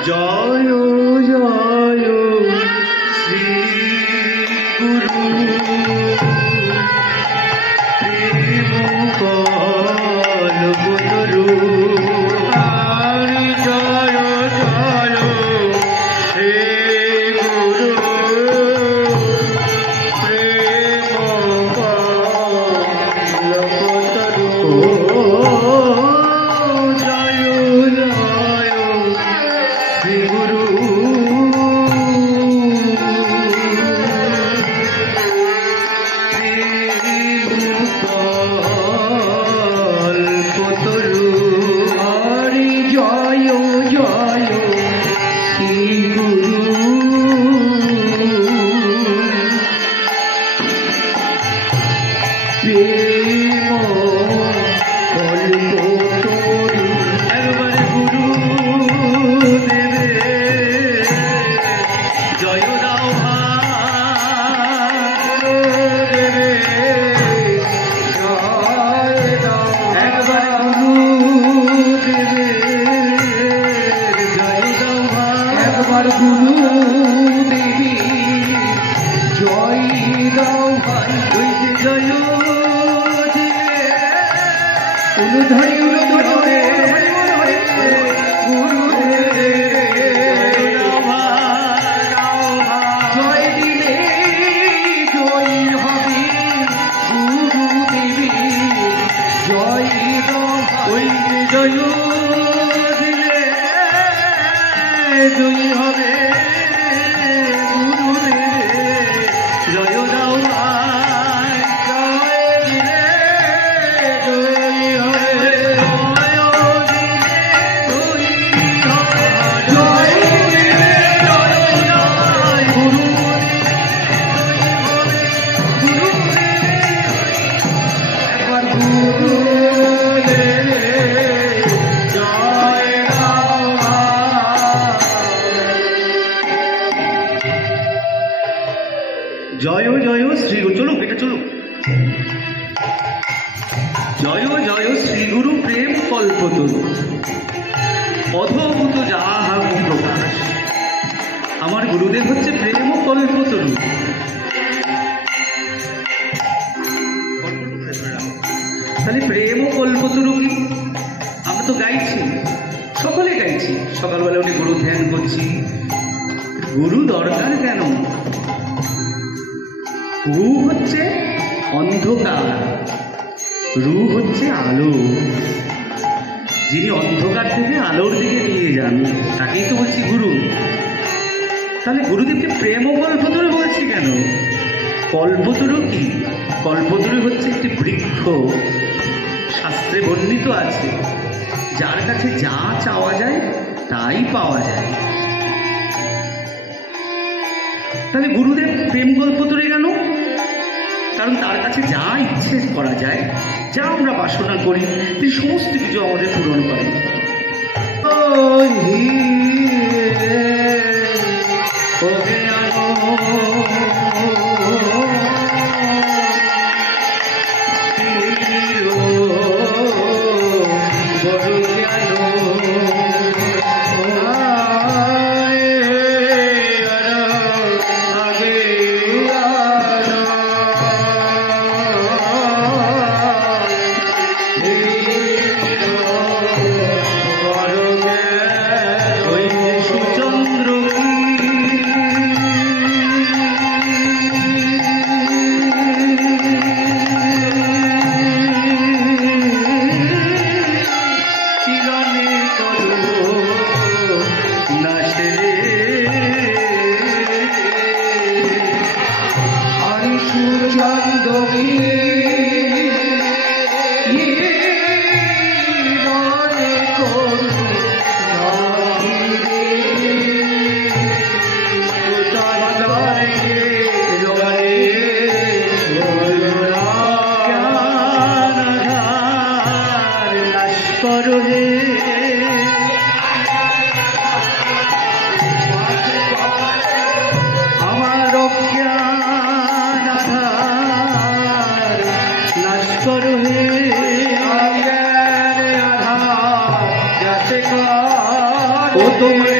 জয় জয় শ্রী গুরু প্রেম কল্পতরু জয় জয় শ্রী গুরু প্রেম কল্পতরু জয় জয় শ্রী গুরু কল্পতরু হরি জয় জয় শ্রী গুরু প্রেম কল্পতরু একবারে গুরু দেবে জয় দাও দেবে জয় দাও একবারে গুরু দেবে জয় দাও একবার গুরু দেবী জয় দাও ভাই জয় উলুধরি উলুধরে গুরু জয় দিলে জয় হবে গুরু দেবী জয় ওই জয় দিলে জয় হবে গুরু দেবে জয় দাও জয় জয় শ্রী গুরু চলুক এটা চলুক জয় জয় শ্রী গুরু প্রেম কল্পতরু অদ্ভুত যাহা প্রকাশ আমার গুরুদেব হচ্ছে প্রেম কল্পতরু তাহলে প্রেম কল্পতরু কি আমরা তো গাইছি সকলে গাইছি সকালবেলা উঠে গুরু ধ্যান করছি গুরু দরকার কেন রু হচ্ছে অন্ধকার রু হচ্ছে আলো যিনি অন্ধকার থেকে আলোর দিকে নিয়ে যান তাকেই তো বলছি গুরু তাহলে গুরুদেবকে প্রেম কল্পতরু বলছি কেন কল্পতরু কি কল্পতরু হচ্ছে একটি বৃক্ষ শাস্ত্রে বর্ণিত আছে যার কাছে যা চাওয়া যায় তাই পাওয়া যায় তাহলে গুরুদেব প্রেম কল্পতরু কেন কারণ তার কাছে যা ইচ্ছে করা যায় যা আমরা বাসনা করি তিনি সমস্ত কিছু আমাদের পূরণ করেন তোমার